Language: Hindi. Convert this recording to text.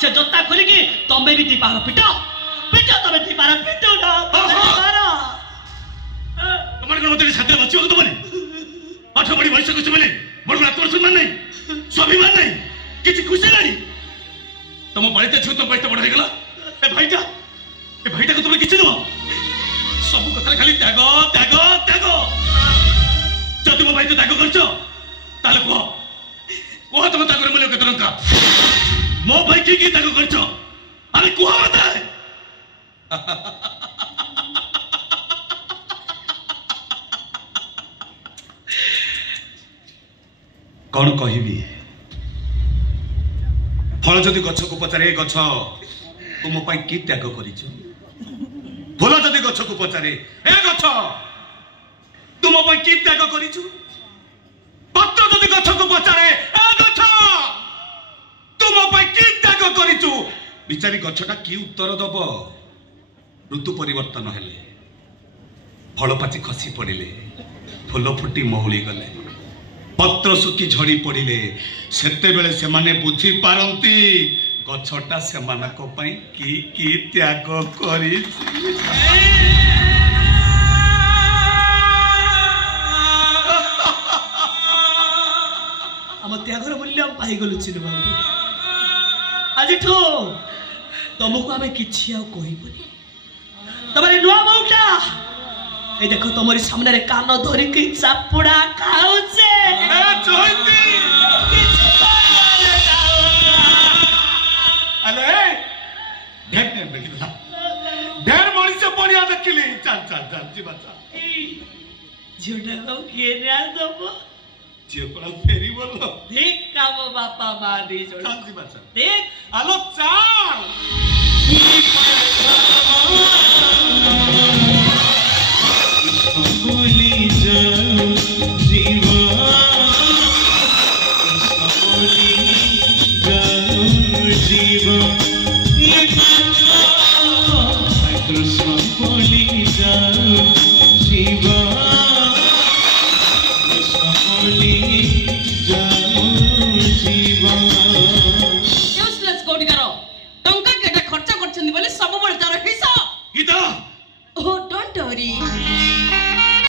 से जोता खोली कि तमे भी दीपार पिटो पिटो तमे दीपार पिटो ना दीपार तुम्हारे मत साध्य बच्ची हो तुमने 8 बड़ी वयस को तुमने मोर आत्मसम्मान नहीं स्वाभिमान नहीं किसी खुशी नहीं तुम बड़े छो तुम बड़े बड़ हो गला ए भाईटा को तुम किसी नुह सब कथा खाली त्याग त्याग त्याग जदि मो भाई तो त्याग करछ ताले कह तुम त्यागर मूल्य केते टंका मो भाई की त्याग करछ अरे कह मत कौन कहबी फल जदि गछ को पचारे गछ तुम कि त्याग कर फूल जदि गछ को पचारे ए गछ तुम कि त्याग कर पत्र जदि गछ को पचारे ए गछ तुम कि त्याग कर बिचारी गछटा कि उत्तर दब ऋतु परिवर्तन हेले फल पाची खसी पड़े फूल फुटी महुली गले पत्र सुखी झड़ी पड़े सेते बेले से माने बुझी पारंती गछटा से मानक पई की त्याग करी हम त्यागर मूल्य पाई गलु चिनु बाबू आज ठो तुमको आमे किछि आ कहिबनी तमरे नुआ मौका ए देखो तमरी सामने रे कान धरि के चापुड़ा खाउछे ए जोइती अले ढेर मଣିଷ पड़िया देखिली चल चल चल जी बच्चा झोटा को केरा दबो जे कोला फेरी बोलो देख काम बापा मां दी जोड़ा जी बच्चा देख आलो चाल